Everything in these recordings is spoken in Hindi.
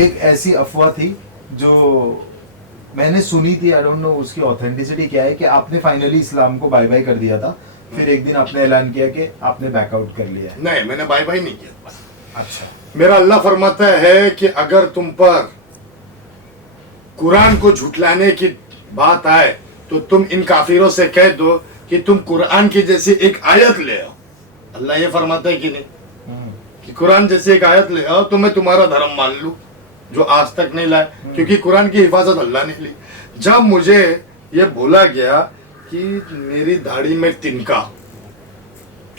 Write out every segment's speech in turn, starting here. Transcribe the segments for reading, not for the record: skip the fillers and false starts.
एक ऐसी अफवाह थी जो मैंने सुनी थी, आई डोंट नो उसकी ऑथेंटिसिटी क्या है, कि आपने फाइनली इस्लाम को बाय बाय कर दिया था, फिर एक दिन आपने ऐलान किया कि आपने बैकआउट कर लिया है। नहीं, मैंने बाय बाय नहीं किया। अच्छा, मेरा अल्लाह फरमाता है कि अगर तुम पर कुरान को झुटलाने की बात आए तो तुम इन काफिरों से कह दो कि तुम कुरान की जैसी एक आयत ले आओ। अल्लाह ये फरमाता है कि नहीं कि कुरान जैसी एक आयत ले आओ तो मैं तुम्हारा धर्म मान लूं जो आज तक नहीं लाए, क्योंकि कुरान की हिफाजत अल्लाह ने ली। जब मुझे ये बोला गया कि मेरी दाढ़ी में तिनका,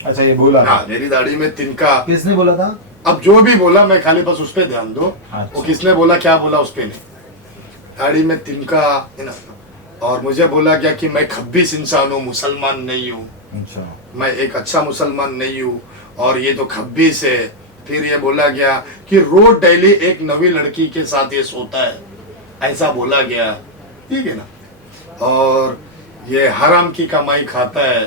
अच्छा ये बोला हाँ मेरी दाढ़ी में तिनका, किसने बोला था? अब जो भी बोला मैं खाली बस उस पर ध्यान दो। अच्छा। वो किसने बोला क्या बोला उस पर नहीं, दाढ़ी में तिनका है ना। और मुझे बोला गया कि मैं खब्बीस इंसान हूँ, मुसलमान नहीं हूँ, अच्छा, मैं एक अच्छा मुसलमान नहीं हूँ और ये तो खब्बीस है। फिर ये बोला गया कि रोज डेली एक नवी लड़की के साथ ये सोता है, ऐसा बोला गया, ठीक है ना। और ये हराम की कमाई खाता है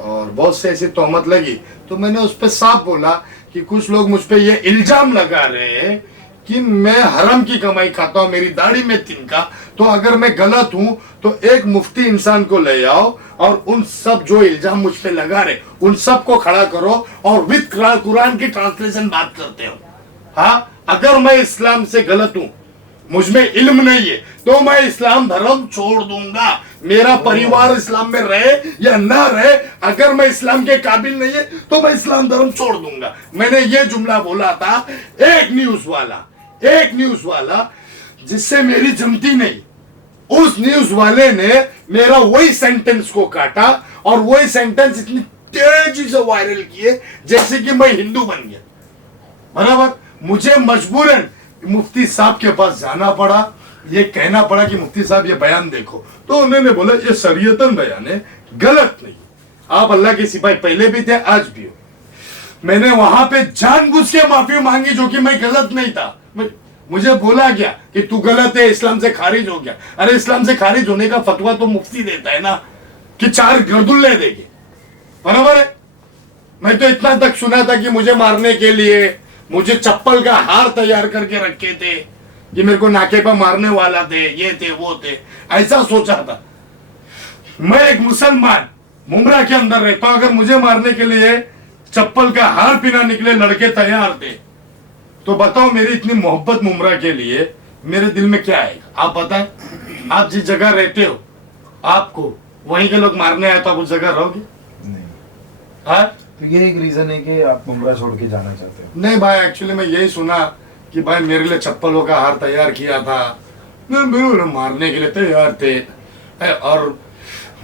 और बहुत से ऐसी तोहमत लगी। तो मैंने उस पर साफ बोला कि कुछ लोग मुझ पे ये इल्जाम लगा रहे हैं कि मैं हराम की कमाई खाता हूँ, मेरी दाढ़ी में तिनका। तो अगर मैं गलत हूँ तो एक मुफ्ती इंसान को ले आओ और उन सब जो इल्जाम मुझ पे लगा रहे उन सब को खड़ा करो और विद कुरान की ट्रांसलेशन बात करते हो। हाँ, अगर मैं इस्लाम से गलत हूँ, मुझ में इल्म नहीं है, तो मैं इस्लाम धर्म छोड़ दूंगा। मेरा परिवार इस्लाम में रहे या ना रहे, अगर मैं इस्लाम के काबिल नहीं है तो मैं इस्लाम धर्म छोड़ दूंगा। मैंने ये जुमला बोला था। एक न्यूज वाला जिससे मेरी जमती नहीं, उस न्यूज वाले ने मेरा वही सेंटेंस को काटा और वही सेंटेंस इतनी तेजी से वायरल किए जैसे कि मैं हिंदू बन गया। बराबर, मुझे मजबूरन मुफ्ती साहब के पास जाना पड़ा, ये कहना पड़ा कि मुफ्ती साहब ये बयान देखो। तो उन्होंने बोला ये शरीयतन बयान है, गलत नहीं। आप अल्लाह के सिपाही पहले भी थे, आज भी हो। मैंने वहां पे जानबूझ के माफी मांगी जो कि मैं गलत नहीं था। मुझे बोला गया कि तू गलत है, इस्लाम से खारिज हो गया। अरे इस्लाम से खारिज होने का फतवा तो मुफ्ती देता है ना, कि 4 गर्दुल्ले देंगे। बराबर है। मैं तो इतना तक सुना था कि मुझे मारने के लिए मुझे चप्पल का हार तैयार करके रखे थे कि मेरे को नाके पर मारने वाला थे, ये थे वो थे, ऐसा सोचा था। मैं एक मुसलमान मुमरा के अंदर रहता हूं, अगर मुझे मारने के लिए चप्पल का हार पीना निकले लड़के तैयार थे, तो बताओ मेरी इतनी मोहब्बत मुमरा के लिए मेरे दिल में क्या आएगा? आप बताएं। आप जिस जगह रहते हो, आपको वहीं के लोग मारने आए तो आप उस जगह रहोगे? नहीं। हाँ, तो ये एक रीजन है कि आप मुमरा छोड़ के जाना चाहते हो? नहीं भाई, एक्चुअली मैं यही सुना कि भाई मेरे लिए चप्पलों का हार तैयार किया था, मेरे मारने के लिए तैयार थे। और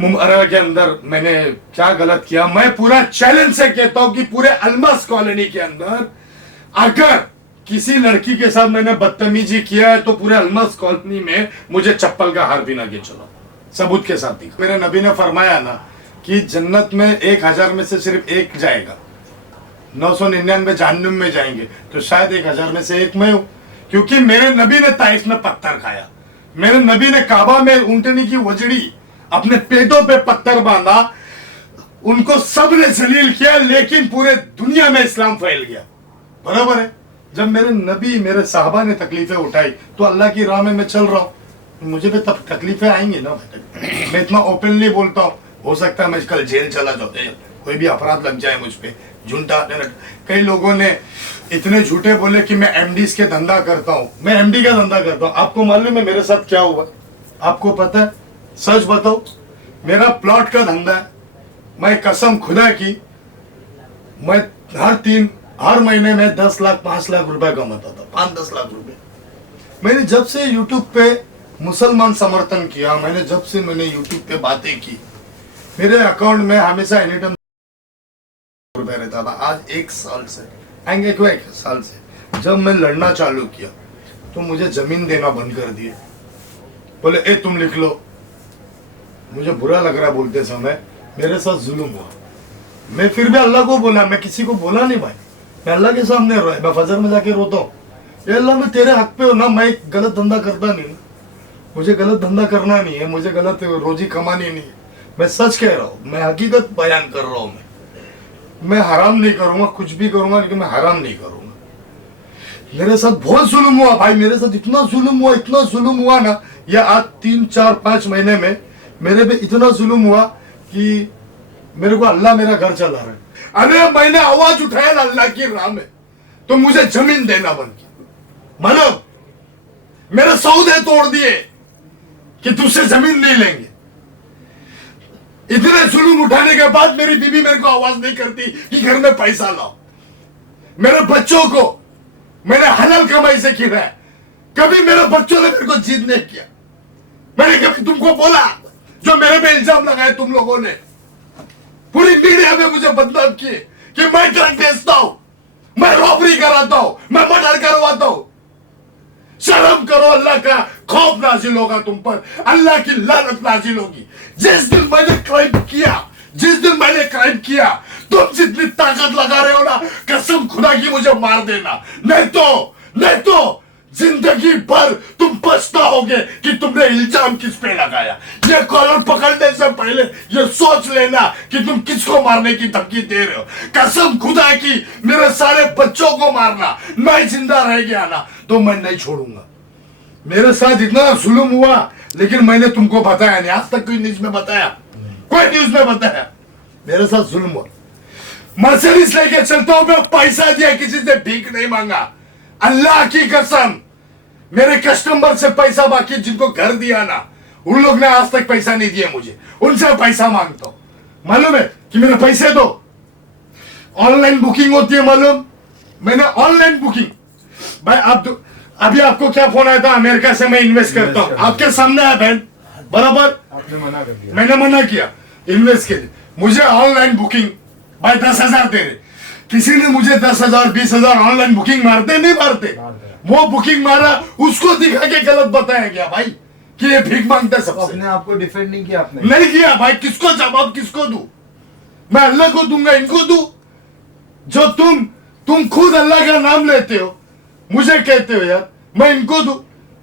मुमरा के अंदर मैंने क्या गलत किया? मैं पूरा चैलेंज से कहता हूं कि पूरे अलमस कॉलोनी के अंदर अगर किसी लड़की के साथ मैंने बदतमीजी किया है तो पूरे अलमस कॉलोनी में मुझे चप्पल का हार पहना के चलो, सबूत के साथ दिखा। मेरे नबी ने फरमाया ना कि जन्नत में 1000 में से सिर्फ एक जाएगा, 999 जहन्नुम में जाएंगे, तो शायद 1000 में से एक मैं हूं, क्योंकि मेरे नबी ने ताइफ में पत्थर खाया। मेरे नबी ने काबा में ऊंटनी की वजड़ी अपने पेटों पे पत्थर बांधा, उनको सबने जलील किया, लेकिन पूरे दुनिया में इस्लाम फैल गया। बराबर है। जब मेरे नबी मेरे साहबा ने तकलीफें उठाई तो अल्लाह की राह में मैं चल रहा हूं, मुझे भी तब तकलीफें आएंगी ना। मैं इतना ओपनली बोलता हूं, हो सकता है मैं कल जेल चला जाऊं, कोई भी अपराध लग जाए मुझ पे, झूठा। कई लोगों ने इतने झूठे बोले कि मैं एमडीज के धंधा करता हूं, मैं एमडी का धंधा करता हूं। आपको मालूम है मेरे साथ क्या हुआ? आपको पता है? सच बताओ, मेरा प्लॉट का धंधा है। मैं कसम खुदा की, मैं हर महीने में 10 लाख 5 लाख रुपए कमाता था, 5-10 लाख रुपए। मैंने जब से यूट्यूब पे मुसलमान समर्थन किया, मैंने यूट्यूब पे बातें की, मेरे अकाउंट में हमेशा एनी टाइम रुपए रहता था। आज 1 साल से, आएंगे क्यों 1 साल से, जब मैं लड़ना चालू किया तो मुझे जमीन देना बंद कर दिए। बोले ए तुम लिख लो। मुझे बुरा लग रहा बोलते समय, मेरे साथ जुल्म हुआ। मैं फिर भी अल्लाह को बोला, मैं किसी को बोला नहीं भाई, मैं अल्लाह के सामने रोया। मैं फजर में जाके रोता हूँ, ये अल्लाह मैं तेरे हक पे हो ना, मैं गलत धंधा करता नहीं, मुझे गलत धंधा करना नहीं है, मुझे गलत रोजी कमानी नहीं है। मैं सच कह रहा हूँ, मैं हकीकत बयान कर रहा हूँ। मैं हराम नहीं करूंगा, कुछ भी करूंगा लेकिन मैं हराम नहीं करूंगा। मेरे साथ बहुत जुल्म हुआ भाई, मेरे साथ इतना जुल्म हुआ ना, ये आज 3 4 5 महीने में मेरे पे इतना जुल्म हुआ कि मेरे को अल्लाह मेरा घर चला रहा है। अरे मैंने आवाज उठाया ना अल्लाह की राह में, तो मुझे जमीन देना बन गया। मानो मेरे सौदे तोड़ दिए कि तुझसे जमीन नहीं लेंगे। इतने जुल्म उठाने के बाद मेरी बीवी मेरे को आवाज नहीं करती कि घर में पैसा लाओ। मेरे बच्चों को मैंने हलाल कमाई से खिलाया, कभी मेरे बच्चों ने मेरे को जिद नहीं किया। मैंने कभी तुमको बोला जो मेरे पे इल्जाम लगाए तुम लोगों ने, पूरी मीडिया में मुझे बदनाम किए कि मैं ड्रग बेचता हूं, मैं रॉबरी कराता हूं, मैं मर्डर करवाता हूं। शर्म करो, अल्लाह का खौफ नाजिल होगा तुम पर, अल्लाह की लानत नाजिल होगी। जिस दिन मैंने क्राइम किया, तुम जितनी ताकत लगा रहे हो ना, कसम खुदा की मुझे मार देना, नहीं तो जिंदगी भर तुम पछताओगे कि तुमने इल्जाम किस पे लगाया। ये कॉलर पकड़ने से पहले ये सोच लेना कि तुम किसको मारने की धमकी दे रहे हो। कसम खुदा की मेरे सारे बच्चों को मारना, मैं जिंदा रह गया ना तो मैं नहीं छोड़ूंगा। मेरे साथ इतना जुल्म हुआ, लेकिन मैंने तुमको बताया नहीं, आज तक कोई न्यूज में बताया मेरे साथ जुल्म हुआ। मर्सिडीज लेके चलता हूं मैं, पैसा दिया, किसी से भीख नहीं मांगा। अल्लाह की कसम, मेरे कस्टमर से पैसा बाकी जिनको घर दिया ना, उन लोग ने आज तक पैसा नहीं दिया मुझे, उनसे पैसा मांगता हूं। मालूम है कि मेरे पैसे दो। ऑनलाइन बुकिंग होती है मालूम, मैंने ऑनलाइन बुकिंग भाई। अभी आपको क्या फोन आया था, अमेरिका से मैं इन्वेस्ट करता हूं, आपके सामने आया बहन, बराबर आपने मना कर दिया, मैंने मना किया इन्वेस्ट के लिए। मुझे ऑनलाइन बुकिंग भाई 10,000 दे रहे, किसी ने मुझे 10,000 20,000 ऑनलाइन बुकिंग मारते नहीं मारते, वो बुकिंग मारा, उसको दिखा के गलत बताया गया भाई कि ये भीख मांगता है सबसे। अपने आप को डिफेंड नहीं किया आपने? नहीं किया भाई, किसको जवाब किसको दूं? मैं अल्लाह को दूंगा, इनको दूं? जो तुम खुद अल्लाह का नाम लेते हो, मुझे कहते हो यार मैं इनको दूं?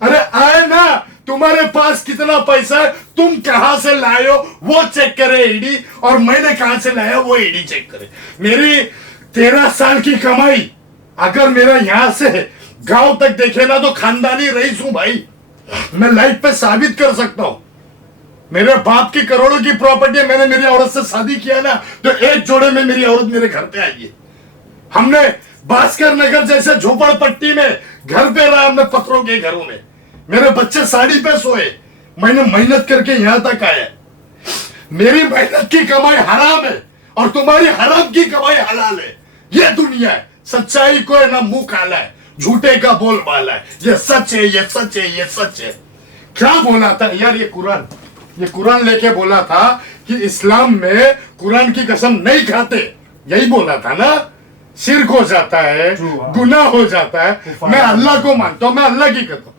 अरे आए ना, तुम्हारे पास कितना पैसा है, तुम कहां से लाए हो वो चेक करे ईडी, और मैंने कहां से लाया वो ईडी चेक करे। मेरी 13 साल की कमाई अगर मेरा यहां से गांव तक देखे ना तो खानदानी रईस हूं भाई, मैं लाइफ पे साबित कर सकता हूं। मेरे बाप की करोड़ों की प्रॉपर्टी है, मैंने मेरी औरत से शादी किया ना तो एक जोड़े में मेरी औरत मेरे घर पे आई है। हमने भास्कर नगर जैसे झोपड़पट्टी में घर पे रहा, हमने पत्थरों के घरों में, मेरे बच्चे साड़ी पे सोए, मैंने मेहनत करके यहां तक आया। मेरी मेहनत की कमाई हराम है और तुम्हारी हराम की कमाई हलाल है। ये दुनिया है, सच्चाई को है ना मुंह काला है, झूठे का बोल बाला है। ये सच है, ये सच है, ये सच है। क्या बोला था यार ये कुरान लेके बोला था कि इस्लाम में कुरान की कसम नहीं खाते, यही बोला था ना। शिर्क हो जाता है, गुनाह हो जाता है। मैं अल्लाह को मानता हूं, मैं अल्लाह की कहता हूं।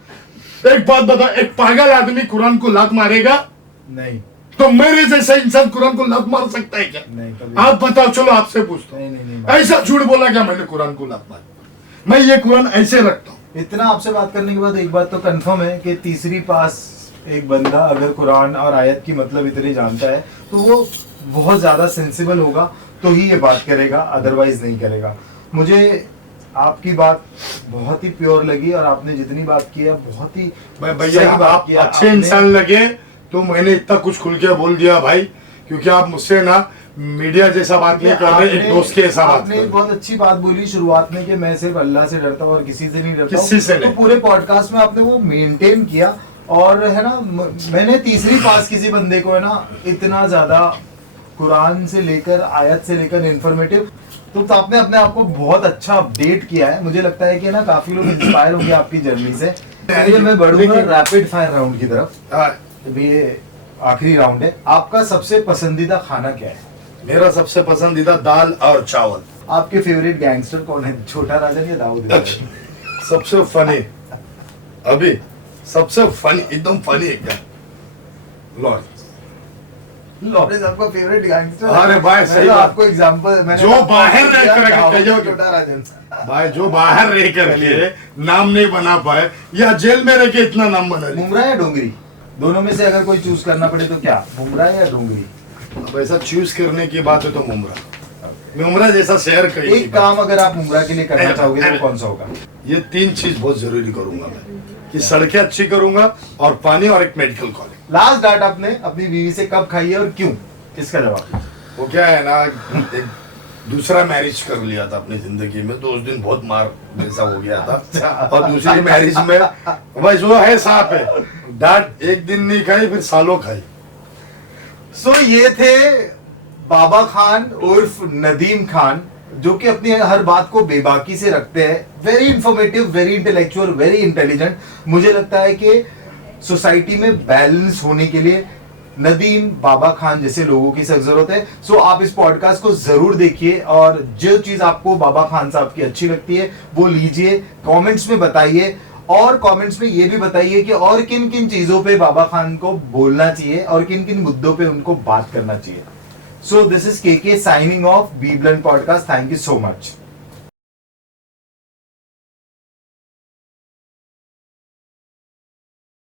एक बात बता, एक पागल आदमी कुरान को लात मारेगा? नहीं। तो मेरे जैसा इंसान कुरान को लात मार सकता है क्या? नहीं, आप बताओ, चलो आपसे पूछता हूँ। ऐसा झूठ बोला क्या मैंने कुरान को लात मार? मैं ये कुरान ऐसे रखता हूँ। इतना आपसे बात करने के बाद एक बात तो कंफर्म है कि तीसरी पास एक बंदा अगर कुरान और आयत की मतलब इतनी जानता है तो वो बहुत ज्यादा सेंसिबल होगा तो ही ये बात करेगा, अदरवाइज नहीं करेगा। मुझे आपकी बात बहुत ही प्योर लगी और आपने जितनी बात की है बहुत ही भैया आप अच्छे इंसान लगे तो मैंने इतना कुछ खुल के बोल दिया भाई, क्योंकि आप मुझसे ना मीडिया जैसा बात नहीं कर रहे, एक दोस्त के ऐसा बात कर रहे। आपने बहुत अच्छी बात बोली शुरुआत में कि मैं सिर्फ अल्लाह से डरता हूँ और किसी से नहीं डरता, किसी से नहीं। तो पूरे पॉडकास्ट में आपने वो मेंटेन किया। और है ना, मैंने तीसरी पास किसी बंदे को है ना इतना ज्यादा कुरान से लेकर आयत से लेकर इंफॉर्मेटिव, तो आपने अपने आप को बहुत अच्छा अपडेट किया है। मुझे लगता है कि ना काफी लोग इंस्पायर होंगे आपकी जर्नी से। तो मैं बढ़ूंगा रैपिड फायर राउंड की तरफ। अभी ये आखिरी राउंड है। आपका सबसे पसंदीदा खाना क्या है? मेरा सबसे पसंदीदा दाल और चावल। आपके फेवरेट गैंगस्टर कौन है, छोटा राजन या दाऊद इब्राहिम? सबसे फनी अभी सबसे फनी, एकदम फनी एकदम लॉरेंस आपका फेवरेट गैंगस्टर? अरे भाई सही बात। आपको एग्जांपल मैंने जो बाहर रह कर छोटा राजन भाई, जो बाहर रह करके नाम नहीं बना पाए या जेल में रह के इतना नाम बना लिया। बुमराह या डोंगरी? दोनों में से अगर कोई चूज करना पड़े तो क्या, बुमराह या डोंगरी? अब ऐसा चूज करने की बात है तो मुमरा जैसा शहर कहीं एक काम अगर आप मुमरा के लिए करना चाहोगे तो कौन सा होगा? ये 3 चीज बहुत जरूरी करूंगा मैं, कि सड़कें अच्छी करूंगा और पानी और एक मेडिकल कॉलेज। लास्ट डांट आपने अपनी बीवी से कब खाई है और क्यों? इसका जवाब। वो क्या है ना, एक दूसरा मैरिज कर लिया था अपनी जिंदगी में, तो उस दिन बहुत मार जैसा हो गया था। और दूसरी मैरिज में भाई जो है सांप है, डांट एक दिन नहीं खाई, फिर सालों खाई। सो ये थे बाबा खान उर्फ नदीम खान, जो कि अपनी हर बात को बेबाकी से रखते हैं। Very informative, very intellectual, very intelligent. मुझे लगता है कि सोसाइटी में बैलेंस होने के लिए नदीम बाबा खान जैसे लोगों की सख्त जरूरत है। सो आप इस पॉडकास्ट को जरूर देखिए और जो चीज आपको बाबा खान साहब की अच्छी लगती है वो लीजिए, कमेंट्स में बताइए। और कमेंट्स में ये भी बताइए कि और किन किन चीजों पे बाबा खान को बोलना चाहिए और किन किन मुद्दों पे उनको बात करना चाहिए। So this is KK signing off be blunt podcast. Thank you so much.